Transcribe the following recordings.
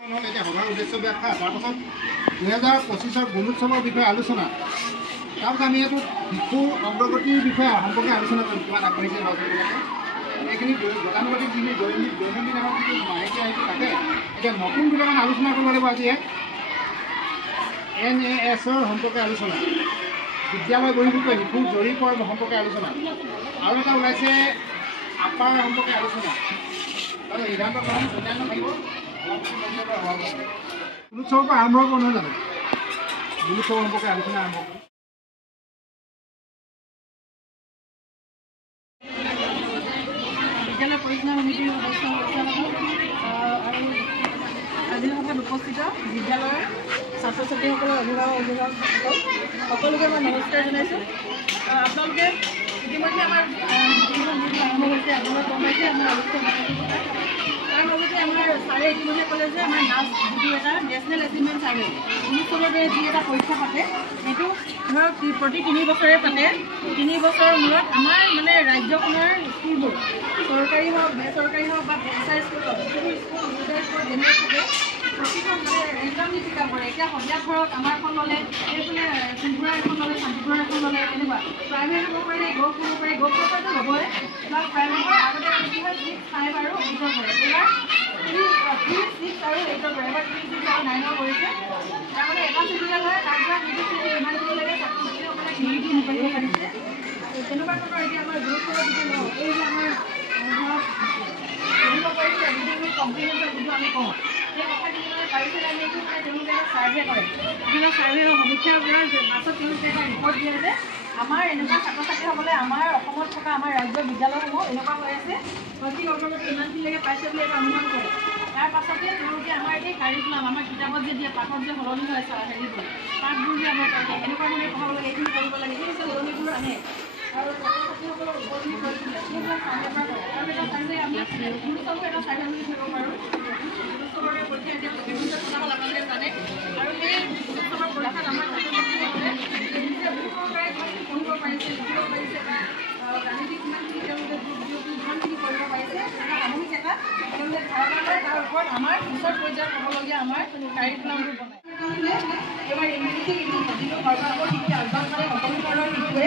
সভাৰ উদ্দেশ্য ব্যাখ্যা তাৰপাছত 2025 গুণোৎসৱৰ বিষয়ে আলোচনা তাৰপাছত আমি এইটো শিশুৰ অগ্ৰগতিৰ বিষয়ে সম্পৰ্কে আলোচনা কৰিম কিমান আগবাঢ়িছে ল'ৰা-ছোৱালীবিলাকে এইখিনি গতানুগতিক যিখিনি দৈনন্দিন আমাৰ যিটো মাহেকীয়া সেইটো থাকে এতিয়া নতুন দুটামান আলোচনা কৰিব লাগিব আজি NAS-ৰ সম্পৰ্কে আলোচনা বিদ্যালয় বহিৰ্ভূত শিশুৰ জৰীপৰ সম্পৰ্কে আলোচনা আৰু এটা ওলাইছে আপাৰ সম্পৰ্কে আলোচনা আৰু সিদ্ধান্ত অন্যান্য থাকিব গুণোৎসৱৰ পৰা আৰম্ভ হ'ব নহয় জানো গুণোৎসৱৰ সম্পৰ্কে আলোচনা আৰম্ভ হ'ব বিদ্যালয় পৰিচালনা সমিতিৰ সদস্য আৰু আজিৰ সভাত উপস্থিত বিদ্যালয়ৰ ছাত্ৰ ছাত্ৰীসকলৰ অভিভাৱকসকল সকলোকে মই নমস্কাৰ জনাইছোঁ। আপোনালোকে ইতিমধ্যে আমাৰ আৰম্ভ হৈছে আপোনালোকে গম পাইছে আমাৰ আলোচনা তাৰ লগতে আমাৰ ছাৰে ইতিমধ্যে ক'লে যে আমাৰ নাচ যিটো এটা নেশ্যনেল এচিভমেণ্ট ছাৰ্ভে গুণোৎসৱৰ দৰে যি এটা পৰীক্ষা পাতে সেইটো ধৰক প্ৰতি 3 বছৰে পাতে 3 বছৰৰ মূৰত আমাৰ মানে ৰাজ্যখনৰ স্কুলবোৰ চৰকাৰী হওক বেচৰকাৰী হওক বা পঞ্চায়ত স্কুল হওক যিবোৰ স্কুল দুটা স্কুল যেনেকৈ থাকে প্ৰতিখন মানে ৰেণ্ডম শিক্ষা কৰে এতিয়া সন্ধিয়া ধৰক আমাৰখন ল'লে এইফালে চিম্পুৰা এখন ল'লে শান্তিপুৰা এখন ল'লে তেনেকুৱা প্ৰাইভেট হ'ব পাৰে গভ হ'ব পাৰে গভ পইচাটো ল'বই বা প্ৰাইভেটৰ আগতে কি হয় 6, 5 আৰু 8 কৰে এইবাৰ 3, 6 আৰু 8 কৰে এবাৰ 3, 6 আৰু 9 কৰিছে তাৰমানে এটা চিটিয়া হয় তাৰপৰা যিটো চিটি ইমানখিনি লাগে ছাত্ৰ ছাত্ৰীসকলে ঘূৰি মুকলিব পাৰিছে তেনেকুৱা ধৰণৰ এতিয়া আমাৰ গুৰুত্বৰ যিটো লওঁ এই যে আমাৰ ধৰক পাৰিছে যিটো কম্প্লিমেণ্টৰ যিটো আমি কওঁ সেই কথাখিনি মানে পাৰিছে আমি এইটো মানে তেওঁলোকে ছাৰ্ভে কৰে বিভিন্ন ছাৰ্ভে সমীক্ষা কৰাৰ পাছত তেওঁলোকে এটা ৰিপৰ্ট দিয়ে যে আমাৰ এনেকুৱা ছাত্ৰ ছাত্ৰীসকলে আমাৰ অসমত থকা আমাৰ ৰাজ্যৰ বিদ্যালয়সমূহ এনেকুৱা হৈ আছে শৈক্ষিক অগ্ৰগতি ইমানখিনিলৈকে পাইছে বুলি এটা অনুমান কৰে তাৰ পাছতে তেওঁলোকে আমাৰ এই কাৰিকুলাম আমাৰ কিতাপত যে দিয়ে পাঠত যে সলনি হয় হেৰিবোৰ পাঠবোৰ যে আমাৰ এনেকুৱা ধৰণে পঢ়াব লাগে এইখিনি কৰিব লাগে সেই সলনিবোৰ আনে আৰু ছাত্ৰ ছাত্ৰীসকলৰ উপযোগী কৰিছিলে সেইবিলাক ছাৰ্ভে কৰা কৰে আৰু এটা ছাৰ্ভে আমি গুণোৎসৱো এটা ছাৰ্ভে বুলি ধৰিব পাৰোঁ গুণোৎসৱৰ পৰীক্ষা এতিয়া বিভিন্ন ফলাফল আপোনালোকে জানে আৰু সেই গুণোৎসৱৰ পৰীক্ষাত আমাৰ ছাত্ৰ ছাত্ৰীসকলে পঢ়িব পাৰিছে লিখিব পাৰিছে বা ৰাজনীতি কিমানখিনি তেওঁলোকে কিমানখিনি কৰিব পাৰিছে এটা সামূহিক এটা তেওঁলোকে ধাৰণা কৰে তাৰ ওপৰত আমাৰ পিছৰ পৰ্যায়ত হ'বলগীয়া আমাৰ কাৰিকুলামবোৰ বনায় এইবাৰ ইংৰাজী কিন্তু যিটো সৰ্বাংগৰ শিক্ষা অভ্যাস কৰে সকলো ধৰণৰ শিশুৱে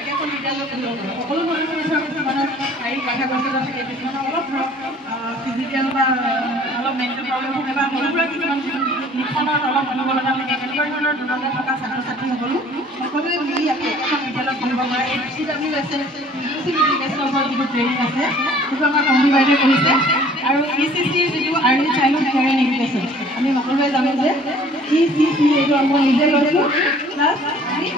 একেখন বিদ্যালয়ত সকলো ধৰণৰ কিছুমানৰ শাৰীৰিক বাধাগ্ৰস্ততা থাকে কিছুমানৰ অলপ ধৰক ফিজিকেল বা অলপ মেণ্টেল প্ৰব্লেম থাকে বা সৰু সুৰা কিছুমান লিখনত অলপ অনুকূলতা থাকে তেনেকুৱা ধৰণৰ দুৰ্বলতা থকা ছাত্ৰ ছাত্ৰীসকলো সকলোৱে মিলি আমি একেখন বিদ্যালয়ত পঢ়িব পাৰে এই CWSL ইডুকেশ্যনৰ ওপৰত যিটো ট্ৰেইনিং আছে সেইটো আমাৰ কম্পি বাইদেৱে কৰিছে আৰু ECC যিটো early childhood care and education আমি সকলোৱে জানো যে ECC এইটো মই নিজে লৈছোঁ প্লাছ আমি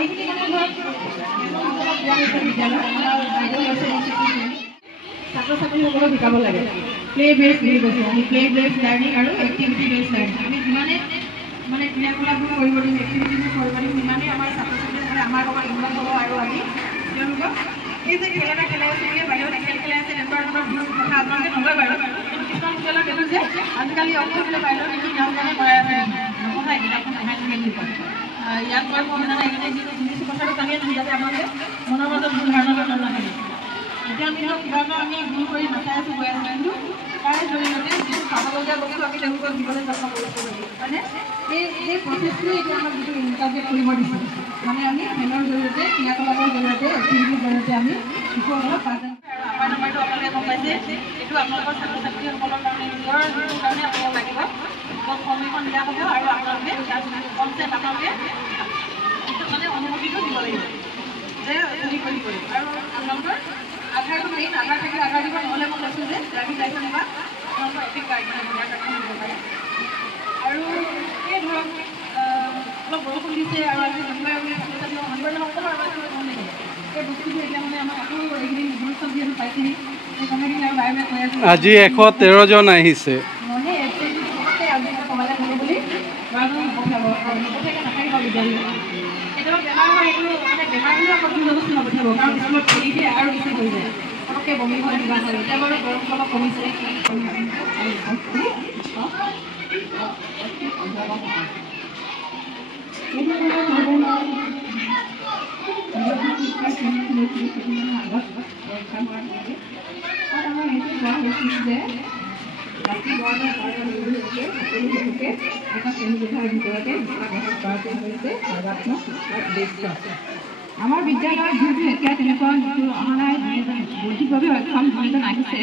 এইখিনি মানে ধৰক দিয়া হৈছে বিদ্যালয় আমাৰ বাইদেউ লৈছে ECC ছাত্ৰ ছাত্ৰীসকলক শিকাব লাগে প্লে বেছ বুলি কৈছোঁ আমি প্লে বেছ লাৰ্ণিং আৰু এক্টিভিটি বেছ লাৰ্ণিং আমি যিমানে মানে ক্ৰিয়াকলাপবোৰ কৰিব দিম এক্টিভিটিবোৰ কৰিব দিম সিমানেই আমাৰ ছাত্ৰ ছাত্ৰীসকলে আমাৰ লগত ইনভলভ হ'ব আৰু আমি তেওঁলোকক এই যে খেল এটা খেলাই আছে বাহিৰত খেল খেলাই আছে তেনেকুৱা ধৰণৰ কথা আপোনালোকে নকয় বাৰু কিছুমান বিদ্যালয়ত দেখোঁ যে আজিকালি অসমলৈ বাহিৰত দেখি তেওঁলোকে কৰাই আছে নপঢ়াই কিতাপখন পঢ়াই থাকে বুলি কয় ইয়াত কয় মই জানা এইকেইটা যিটো ইংলিছ কথাটো জানিয়ে থাকি যাতে আপোনালোকে মনৰ মাজত ভুল ধাৰণাটো নাথাকে এতিয়া আমি ধৰক কিবা এটা আমি ভুল কৰি নাচাই আছোঁ গৈ আছোঁ কিন্তু তাৰ জৰিয়তে যিটো পাবলগীয়া বস্তু আমি তেওঁলোকক দিবলৈ যত্ন কৰিছোঁ মানে এই প্ৰচেছটোৱে এতিয়া আমাক যিটো ইনকামে কৰিব দিছে মানে আমি খেলৰ জৰিয়তে ক্ৰিয়াকলাপৰ জৰিয়তে এক্টিভিটিৰ জৰিয়তে আমি শিশুসকলক পাঠদান আপাৰ নাম্বাৰটো আপোনালোকে গম পাইছে এইটো আপোনালোকৰ ছাত্ৰ ছাত্ৰীসকলৰ কাৰণে নিজৰ কাৰণে আপোনালোক লাগিব ফৰ্ম এখন দিয়া হ'ব আৰু আপোনালোকে তাত কনচেপ্ট আপোনালোকে মানে অনুমতিটো দিব লাগিব যে হেৰি কৰিম আৰু আপোনালোকৰ আধাৰটো মেইন আধাৰ থাকিলে আধাৰ দিব নহ'লে মই কৈছোঁ যে ড্ৰাইভিং লাইচেঞ্চ বা আপোনালোকৰ এপিক কাৰ্ড আধাৰ কাৰ্ডখন দিব পাৰে আৰু এই ধৰক অলপ বৰষুণ দিছে আৰু আজি শনিবাৰ বুলি ছাত্ৰ ছাত্ৰী শনিবাৰ সকলো আৰু এই বস্তুটো এতিয়া মানে আমাৰ আকৌ এইকেইদিন গুৰুত্ব যিহেতু পাইছেহি সেই কথাখিনি আৰু বাৰে বাৰে কৈ আছোঁ আজি 113 জন আহিছে মানে এপ্ৰিল আজি কমালে হ'ব বুলি পঠিয়াব আৰু নপঠিয়াকৈ নাথাকিব বিদ্যালয় কেতিয়াবা বেমাৰ হয় এইটো মানে বেমাৰ হ'লেও আকৌ জবৰদস্তি নপঠিয়াব কাৰণ স্কুলত পঢ়ি দিয়ে আৰু বেছি হৈ যায় পটককৈ বমি হয় কিবা হয় এতিয়া বাৰু গৰমটো অলপ কমিছে বাকী ধৰণৰ কাৰণ হৈছে সকলোকে এটা শ্ৰেণীকোঠাৰ ভিতৰতে গ্ৰহণ কৰাটো হৈছে সৰ্বাত্মক উদ্দেশ্য। আমাৰ বিদ্যালয়ত যিহেতু এতিয়া তেনেকুৱা অহা নাই, বৌদ্ধিকভাৱে অক্ষম দুজন আহিছে,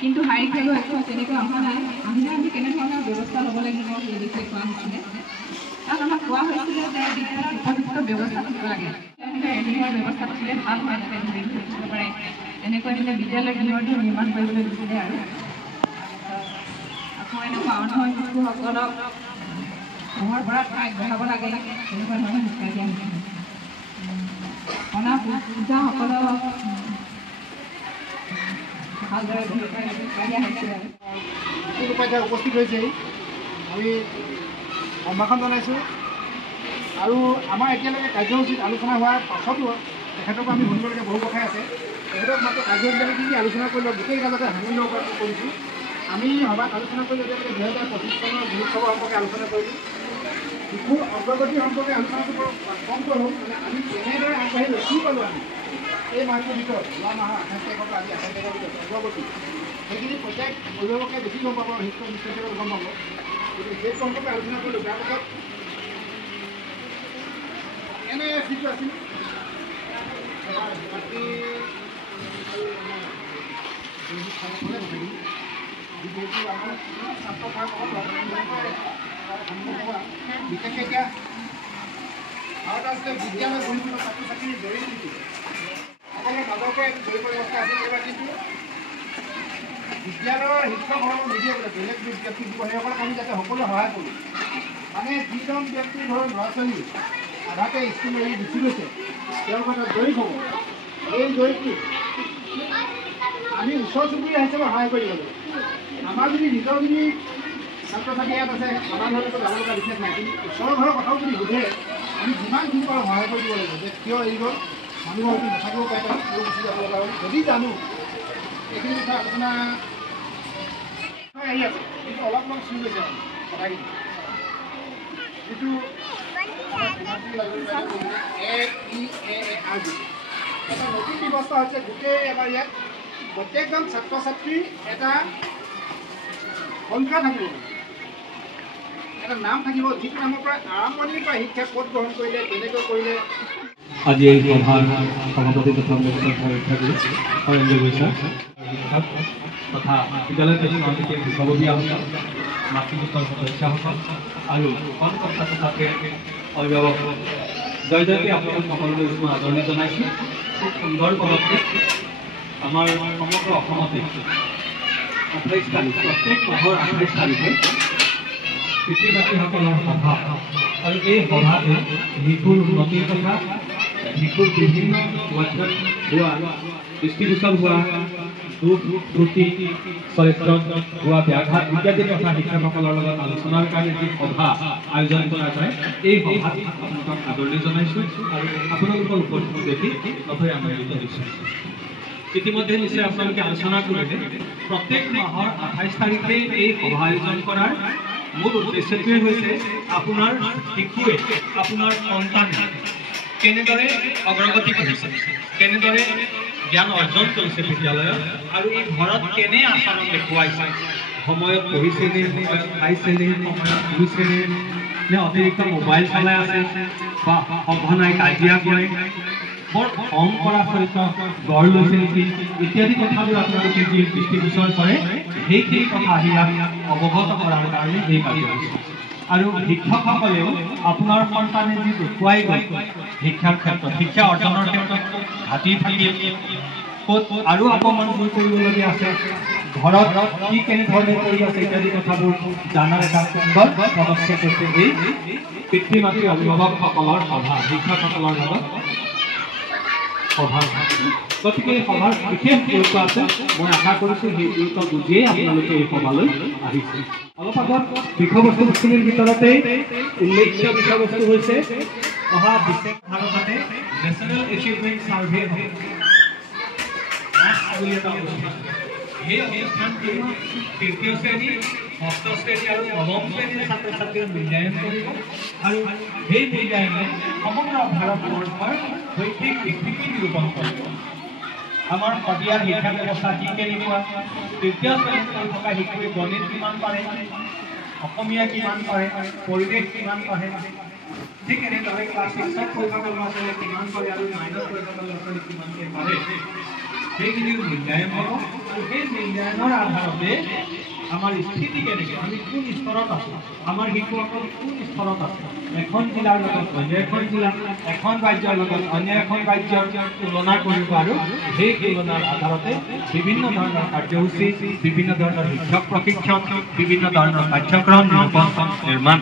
কিন্তু শাৰীৰিকভাৱে অক্ষম তেনেকুৱা অহা নাই। আহিলে আমি কেনেধৰণৰ ব্যৱস্থা ল'ব লাগিব সেই বিষয়ে কোৱা হৈছিলে। তাত আমাক কোৱা হৈছিলে যে বিদ্যালয়ত উপযুক্ত ব্যৱস্থা থাকিব লাগে, এনেকুৱা ব্যৱস্থা থাকিলে ভাল হয়, যাতে থাকিব পাৰে। এনেকৈ মানে বিদ্যালয় গৃহটো নিৰ্মাণ কৰিবলৈ দিছিলে। আৰু আকৌ এনেকুৱা অন্ধ শিশুসকলক ঘৰৰ পৰা ঠাই বঢ়াব লাগে, তেনেকুৱা ধৰণৰ শিক্ষা দিয়া হৈছিলে। অনা পূজাসকলক ভালদৰে শিক্ষা দিয়া হৈছিলে। উপাধ্যায় উপস্থিত হৈছে, আমি সম্ভাষণ জনাইছোঁ। আৰু আমাৰ এতিয়ালৈকে কাৰ্যসূচীত আলোচনা হোৱাৰ পাছতো তেখেতক আমি শুনিবলগীয়া বহু কথাই আছে। তেখেতক মাত্ৰ কাৰ্যসূচীত কি কি আলোচনা কৰিলে গোটেইকেইটা যাতে সামান্য ওপৰত কৰিছোঁ। আমি সভাত আলোচনা কৰিলোঁ যে 2025 চনৰ গুণোৎসৱ সম্পৰ্কে আলোচনা কৰিলোঁ। শিশুৰ অগ্ৰগতি সম্পৰ্কে আলোচনাটো বৰ কম কৰোঁ, মানে আমি কেনেদৰে আগবাঢ়িলোঁ, কি পালোঁ আমি এই মাহটোৰ ভিতৰত, যোৱা মাহৰ 28 তাৰিখৰ পৰা আজি 28 তাৰিখৰ ভিতৰত অগ্ৰগতি, সেইখিনি প্ৰত্যেক অভিভাৱকে বেছি গম পাব, শিক্ষক শিক্ষয়িত্ৰীসকলে গম পাব। গতিকে সেই সম্পৰ্কে আলোচনা কৰিলোঁ। তাৰপাছত এনে যিটো আছিল বাকী যিহেতু আমাৰ ছাত্ৰ বিশেষকৈ এতিয়া আৰু এটা আছিলে বিদ্যালয় বহিষ্কৃত ছাত্ৰ ছাত্ৰীৰ জড়িত নীতি, সকলোৰে মাজৰ পৰা এইটো জড়িত ব্যৱস্থা আছিল। এইবাৰ কিন্তু বিদ্যালয়ৰ শিক্ষকসকলক নিদিয়ে বোলে, বেলেগ ব্যক্তি দিব, সেইসকলক আমি যাতে সকলোৱে সহায় কৰোঁ। মানে যিজন ব্যক্তি ধৰক ল'ৰা ছোৱালী আধাতে স্কুল এৰি গুচি গৈছে, তেওঁলোকৰ তাত জড়িত হ'ব। এই জড়িতটো আমি ওচৰ চুবুৰীয়া হিচাপে সহায় কৰিব লাগিব। আমাৰ যদি নিজৰ যদি ছাত্ৰ ছাত্ৰী ইয়াত আছে, আমাৰ ঘৰতো যাব লগা বিশেষ নাই, কিন্তু ওচৰৰ ঘৰৰ কথাও যদি সোধে, আমি যিমানখিনি পাৰোঁ সহায় কৰি দিব লাগিব। যে কিয় এৰি গ'ল, মানুহ হয়তো নাথাকিব পাৰে, তাত গুচি যাব লগা হ'ল। যদি জানো এইখিনি কথা আলোচনা আহি আছে, কিন্তু অলপমান চুই গৈছে কথাখিনি। যিটো এটা নতুন ব্যৱস্থা হৈছে, গোটেই আমাৰ ইয়াত প্ৰত্যেকজন ছাত্ৰ ছাত্ৰীৰ এটা সংখ্যা থাকিব, এটা নাম থাকিব, যিটো নামৰ পৰা আৰম্ভণিৰ পৰা শিক্ষা ক'ত গ্ৰহণ কৰিলে, কেনেকৈ কৰিলে। আজি এই সভাৰ সভাপতি তথা মুখ্য শিক্ষাগুৰু হৰেন্দ্ৰ বৈশ্য শিক্ষক তথা বিদ্যালয় পৰিচালনা শিক্ষাবতীয়া মাতৃগোষ্ঠীৰ সদস্যসকল আৰু সকলো ছাত্ৰ ছাত্ৰীৰ অভিভাৱক, জয় জয়তে আপোনালোক সকলোলৈ মই আদৰণি জনাইছোঁ। খুব সুন্দৰ পদক্ষেপ। আমাৰ সমগ্ৰ অসমতে 28 তাৰিখ, প্ৰত্যেক মাহৰ 28 তাৰিখে পিতৃ মাতৃসকলৰ সভা, আৰু এই সভাতে শিশুৰ উন্নতিৰ কথা, শিশুৰ বিভিন্ন লক্ষণ হোৱা, দৃষ্টিগোচৰ হোৱা দুখ ত্ৰুটি, চৰিত্ৰত হোৱা ব্যাঘাত ইত্যাদি কথা শিক্ষকসকলৰ লগত আলোচনাৰ কাৰণে যি সভা আয়োজন কৰা যায়, এই সভাত আপোনালোকক আদৰণি জনাইছোঁ আৰু আপোনালোকৰ উপস্থিতি দেখি নথৈ আনন্দিত হৈছোঁ। ইতিমধ্যে নিশ্চয় আপোনালোকে আলোচনা কৰিলে, প্ৰত্যেক মাহৰ 28 তাৰিখে এই সভা আয়োজন কৰাৰ মূল উদ্দেশ্যটোৱে হৈছে আপোনাৰ শিশুৱে, আপোনাৰ সন্তানে কেনেদৰে অগ্ৰগতি কৰিছে, কেনেদৰে জ্ঞান অৰ্জন কৰিছে বিদ্যালয়ত, আৰু এই ঘৰত কেনে আচৰণ দেখুৱাইছে, সময়ত পঢ়িছেনে, সময়ত খাইছেনে, সময়ত শুইছেনে, নে অতিৰিক্ত মোবাইল চলাই আছে বা সঘনাই কাজিয়া কৰে, বৰ খং কৰা চৰিত্ৰ গঢ় লৈছে নেকি ইত্যাদি কথাবোৰ আপোনালোকে যি দৃষ্টিগোচৰ কৰে, সেইখিনি কথা আহি অৱগত কৰাৰ কাৰণে এই কাৰ্যসূচী। আৰু শিক্ষকসকলেও আপোনাৰ সন্তানে যি দেখুৱাই গ'ল শিক্ষাৰ ক্ষেত্ৰত, শিক্ষা অৰ্জনৰ ক্ষেত্ৰত ঘাটি থাকিল, ক'ত আৰু অকণমান দূৰ কৰিবলগীয়া আছে, ঘৰত কি কেনেধৰণে কৰি আছে ইত্যাদি কথাবোৰ জানাৰ এটা সুন্দৰ পদক্ষেপ হৈছে এই পিতৃ মাতৃ অভিভাৱকসকলৰ সভা, শিক্ষকসকলৰ লগত সভা। গতিকে এই সভাৰ বিশেষ গুৰুত্ব আছে। মই আশা কৰিছোঁ সেই গুৰুত্ব বুজিয়েই আপোনালোকে এই সভালৈ আহিছে। অলপ আগত বিষয়বস্তুখিনিৰ ভিতৰতে উল্লেখিত বিষয়বস্তু হৈছে অহা বিশেষ ভাৰততে নেশ্যনেল এচিভমেণ্ট ছাৰ্ভে সেই অনুষ্ঠানটি তৃতীয় শ্ৰেণী, ষষ্ঠ শ্ৰেণী আৰু নৱম শ্ৰেণীৰ ছাত্ৰ ছাত্ৰীৰ মূল্যায়ন কৰিব, আৰু সেই মূল্যায়নে সমগ্ৰ ভাৰতবৰ্ষৰ শৈক্ষিক ভিত্তিটো নিৰূপণ কৰিব। আমাৰ সদিয়াৰ শিক্ষা ব্যৱস্থা কি কেনেকুৱা, তৃতীয় শ্ৰেণীত পঢ়ি থকা শিশুৱে গণিত কিমান পাৰে, অসমীয়া কিমান পাৰে, পৰিৱেশ কিমান পাৰে, ঠিক এনেদৰে ক্লাছ 6ত পঢ়ি থকা ল'ৰা ছোৱালীয়ে কিমান পাৰে আৰু 9ত পঢ়ি থকা ল'ৰা ছোৱালীয়ে কিমানকৈ পাৰে, সেইখিনিৰ মূল্যায়ন হ'ব। আৰু সেই মূল্যায়নৰ আধাৰতে আমাৰ স্থিতি কেনেকৈ, আমি কোন স্তৰত আছোঁ, আমাৰ শিশুসকল কোন স্তৰত আছে, এখন জিলাৰ লগত অন্য এখন জিলা, এখন ৰাজ্যৰ লগত অন্য এখন ৰাজ্যৰ তুলনা কৰিব। আৰু সেই তুলনাৰ আধাৰতে বিভিন্ন ধৰণৰ কাৰ্যসূচী, বিভিন্ন ধৰণৰ শিক্ষক প্ৰশিক্ষণ, বিভিন্ন ধৰণৰ পাঠ্যক্ৰম নিৰ্মাণ,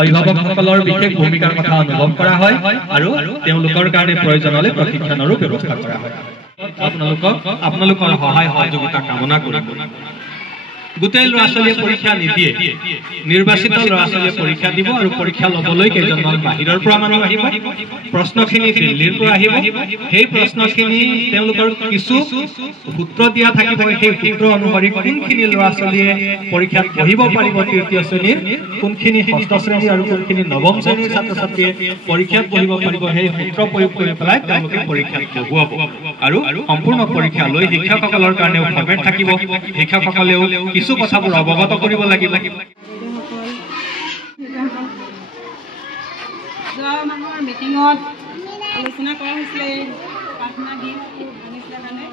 অভিভাৱকসকলৰ বিশেষ ভূমিকাৰ কথা অনুভৱ কৰা হয় আৰু তেওঁলোকৰ কাৰণে প্ৰয়োজন হ'লে প্ৰশিক্ষণৰো ব্যৱস্থা কৰা হয়। আপোনালোকৰ সহায় সহযোগিতা কামনা কৰিব। গোটেই ল'ৰা ছোৱালীয়ে পৰীক্ষা নিদিয়ে, নিৰ্বাচিত ল'ৰা ছোৱালীয়ে পৰীক্ষা দিব আৰু পৰীক্ষা ল'বলৈ কেইজনমান বাহিৰৰ পৰা মানুহ আহিব, প্ৰশ্নখিনি দিল্লীৰ পৰা আহিব। সেই প্ৰশ্নখিনি তেওঁলোকৰ কিছু সূত্ৰ দিয়া থাকিব, সেই সূত্ৰ অনুসৰি কোনখিনি ল'ৰা ছোৱালীয়ে পৰীক্ষাত বহিব পাৰিব তৃতীয় শ্ৰেণীৰ, কোনখিনি ষষ্ঠ শ্ৰেণী আৰু কোনখিনি নৱম শ্ৰেণীৰ ছাত্ৰ ছাত্ৰীয়ে পৰীক্ষাত বহিব পাৰিব, সেই সূত্ৰ প্ৰয়োগ কৰি পেলাই তেওঁলোকে পৰীক্ষাত বহুৱাব। আৰু সম্পূৰ্ণ পৰীক্ষা লৈ শিক্ষকসকলৰ কাৰণেও ভয় থাকিব, শিক্ষকসকলেও কিছু কথাবোৰ অৱগত কৰিব লাগিব। যোৱা মাহৰ মিটিঙত আলোচনা কৰা হৈছিলে, প্ৰাৰ্থনা গীত আনিছিলে কাৰণে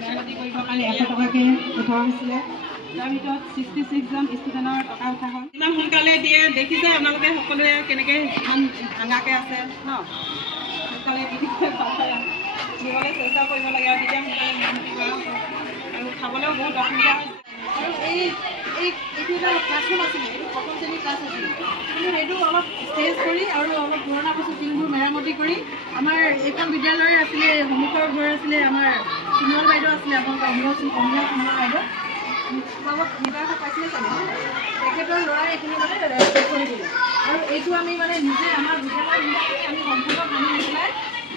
মেৰামতি কৰিবৰ কাৰণে 100 টকাকৈ উঠোৱা হৈছিলে। তাৰ ভিতৰত 66জন ষ্টুডেণ্টৰ টকা উঠা হ'ল। ইমান সোনকালে দিয়ে দেখিছে আপোনালোকে সকলোৱে কেনেকৈ ইমান ভাঙাকৈ আছে ন, সোনকালে দিবলৈ চেষ্টা কৰিব লাগে আৰু তেতিয়া সোনকালে মেৰামতি কৰা হ'ব। আৰু খাবলৈও বহুত অসুবিধা হৈছে। আৰু এইটো এটা ক্লাছৰুম আছিলে, এইটো প্ৰথম শ্ৰেণীৰ ক্লাছ আছিলে, কিন্তু সেইটো অলপ ষ্টেজ কৰি আৰু অলপ পুৰণা বস্তু টিংবোৰ মেৰামতি কৰি আমাৰ এইখন বিদ্যালয়ৰ আছিলে, সন্মুখৰ ঘৰ আছিলে আমাৰ চিনিয়ৰ বাইদেউ আছিলে, আপোনালোকৰ অমীয়া চিনিয়ৰ বাইদেউ অলপ নিৰ্বাহ পাইছিলে চাগে, তেখেতৰ ল'ৰাই এইখিনি মানে কৰি দিলে। আৰু এইটো আমি মানে নিজে আমাৰ বিদ্যালয়ৰ আমি সম্পূৰ্ণ ভাঙি নি পেলাই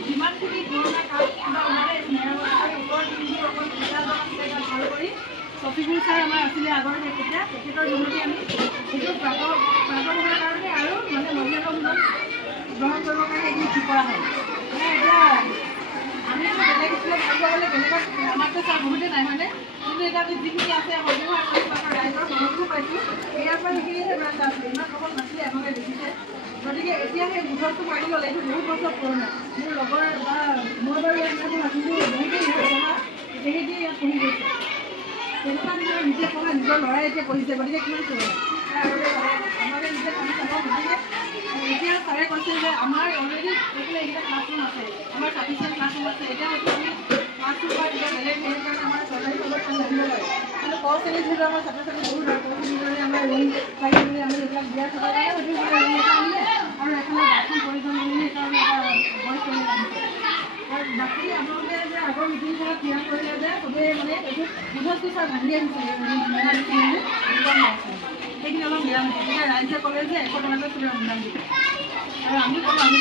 যিমানখিনি পুৰণা কাম কিবা ওলালে মেৰামতি কৰি ওপৰৰ টিংবোৰ অকল বিদ্যালয় আছিলে ভাল কৰি চফিকুল ছাৰ আমাৰ আছিলে আগৰ তেতিয়া, তেখেতৰ জৰিয়তে আমি সেইটো প্ৰাপ্ত হোৱাৰ কাৰণে আৰু মানে মহিলাৰ মূলত গ্ৰহণ কৰিবৰ কাৰণে এইখিনি ঠিক কৰা হয়। মানে এতিয়া আমি বেলেগ স্কুলত ভাল পাবলৈ বেলেগত আমাৰতো ছাৰ বহুতে নাই হয়নে, কিন্তু এতিয়া আমি যিখিনি আছে সন্মুখ আমাৰ ৰাইজৰ সন্মুখো পাইছোঁ, ইয়াৰ পৰা সেইখিনিহে ব্ৰাঞ্চ আছিলে, ইমান সবল নাছিলে আপোনালোকে দেখিছে। গতিকে এতিয়া সেই মুঠতটো মাৰি গ'লে এইটো বহুত বছৰ পুৰণা। মোৰ লগৰ বা মই বাৰু ইয়াত নাছিলোঁ, কিন্তু বহুতেই ইয়াত পঢ়া গোটেইখিনি ইয়াত পঢ়ি গৈছে। তেনেকুৱা নিজৰ নিজে পঢ়া নিজৰ ল'ৰাই এতিয়া পঢ়িছে, গতিকে কিমান পুৰণা আমাকে নিজে পঢ়ি চাব। গতিকে এতিয়া ছাৰে কৈছে যে আমাৰ অলৰেডি এইফালে এইকেইটা ক্লাছৰুম আছে, আমাৰ ছাফিচিয়েণ্ট ক্লাছৰুম আছে, এতিয়া হয়তো আমি ক্লাছৰুম বা কিবা বেলেগ হেৰি কাৰণে আমাৰ চৰকাৰী খবৰ কাম লাগিব পাৰে। কিন্তু ক শ্ৰেণীত যিহেতু আমাৰ ছাত্ৰ ছাত্ৰী বহুত হয়, ক শ্ৰেণীৰ কাৰণে আমাৰ ৰুম লাগে বুলি আমি এইবিলাক দিয়া থকাৰ কাৰণে হয়তো ৰুম এটা আনিলে আৰু এফালে বাথৰুম প্ৰয়োজন বুলি সেইকাৰণে এটা বইজ টয়লেট আনিছে। আৰু বাকী আপোনালোকে যে আগৰ মিটিংখনত থিৰাং কৰিলে যে চবেই মানে এইটো মুঠতটো ছাৰ ভাঙি আহিছে, সেইখিনি অলপ নিৰামিষ। তেতিয়া ৰাইজে ক'লে যে 100 টকাকৈ চবে অনুদান দিব আৰু আমি ক'লোঁ আমি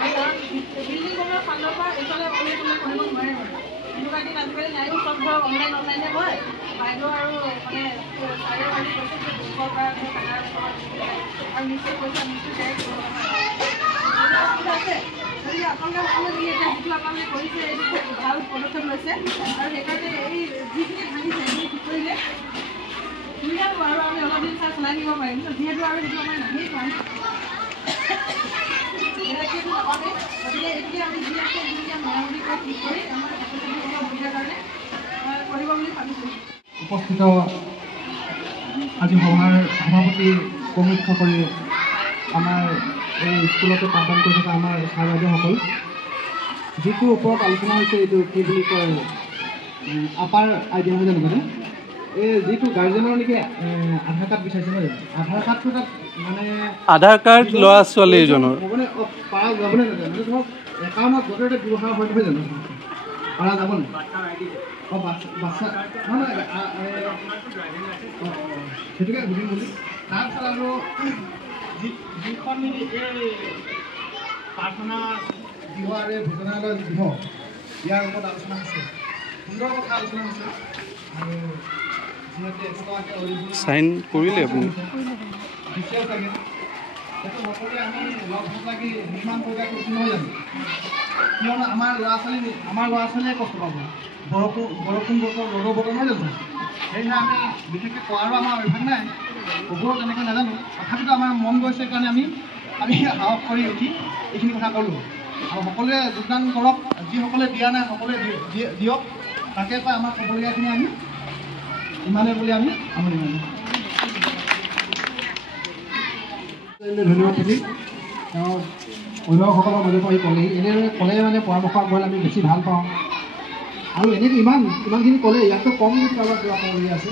আৰু কাৰণ বিল্ডিং বনোৱাৰ ফাণ্ডৰ পৰা এইফালে অনলাইন কৰিব নোৱাৰে বাৰু। এনেকুৱা দিন আজিকালি নাইও, চব ধৰক অনলাইনে হয়। বাইদেউ আৰু মানে ছাৰে বাইদেউ কৈছে যে 200 পৰা আৰু নিশ্চয় পইচা নিশ্চয় ডাইৰেক্ট কৰিব অসুবিধা আছে। গতিকে আপোনালোকে সকলোৱে মিলি এতিয়া যিটো আপোনালোকে কৰিছে এইটো খুব ভাল পদক্ষেপ লৈছে আৰু সেইকাৰণে এই যিখিনি ভাঙিছে সেইখিনি ঠিক কৰিলে সুবিধা হ'ব আৰু আমি অলপ দিন চাই চলাই নিব পাৰিম। যিহেতু আৰু সেইটো আমাৰ নাহেই পাম এনেকৈতো নাপামেই। গতিকে এইটোকে আমি যি আছে সেইখিনি মেৰামতি কৰি ঠিক কৰি আমাৰ ছাত্ৰ ছাত্ৰীসকলৰ সুবিধাৰ কাৰণে কৰিব বুলি ভাবিছোঁ। উপস্থিত আজি সভাৰ সভাপতি প্ৰমুখ্য কৰি আমাৰ এই স্কুলতে পাঠদান কৰি থকা আমাৰ ছাৰ বাইদেউসকল, যিটো ওপৰত আলোচনা হৈছে এইটো কি বুলি কয় আপাৰ আইডিয়া হয় জানো মানে এই যিটো গাৰ্জেনৰ নেকি আধাৰ কাৰ্ড বিচাৰিছে নহয় জানো, আধাৰ কাৰ্ডটো তাত মানে আধাৰ কাৰ্ড ল'ৰা ছোৱালীজনৰ মানে পাৰা যাবনে নাযায়, মানে ধৰক একাউণ্টত য'তে ত'তে ব্যৱহাৰ হয় নহয় জানো, পাৰা যাব নাই? অঁ বাচ্চা নহয় সেইটোকে সুধিম বুলি। তাৰপিছত আৰু যিখন এই প্ৰাৰ্থনা গৃহ আৰু ভোজনালয় গৃহ ইয়াৰ ওপৰত আলোচনা হৈছে, সুন্দৰ কথা আলোচনা হৈছে। আৰু যিহেতু 100 টকাকৈ চাইন কৰিলে আপুনি দিছেও চাগে, সেইটো সকলোৱে আমি লগ লাগি নিৰ্মাণ কৰি নহয় জানো। কিয়নো আমাৰ ল'ৰা ছোৱালীয়ে কষ্ট পাব। বৰষুণ বতৰ ৰ'দৰ বতৰ নহয় জানো? সেয়েহে আমি বিশেষকৈ কোৱাৰো আমাৰ অভ্যাস নাই, ক'বও তেনেকৈ নাজানো। তথাপিতো আমাৰ মন গৈছে কাৰণে আমি সাহস কৰি উঠি এইখিনি কথা ক'লোঁ। আৰু সকলোৱে যোগদান কৰক, যিসকলে দিয়া নাই সকলোৱে দিয়ক। তাকে কয় আমাৰ ক'বলগীয়াখিনি আমি ইমানে বুলি আমি আমনি মানো। ধন্যবাদ থাকিল। তেওঁ অভিভাৱকসকলৰ মাজৰ পৰা ক'লেহি, এনেদৰে ক'লে মানে পৰামৰ্শ আগবঢ়ালে আমি বেছি ভাল পাওঁ। আৰু এনেকৈ ইমানখিনি ক'লে ইয়াততো কম কাৰোবাৰ কিবা ক'বলগীয়া আছে।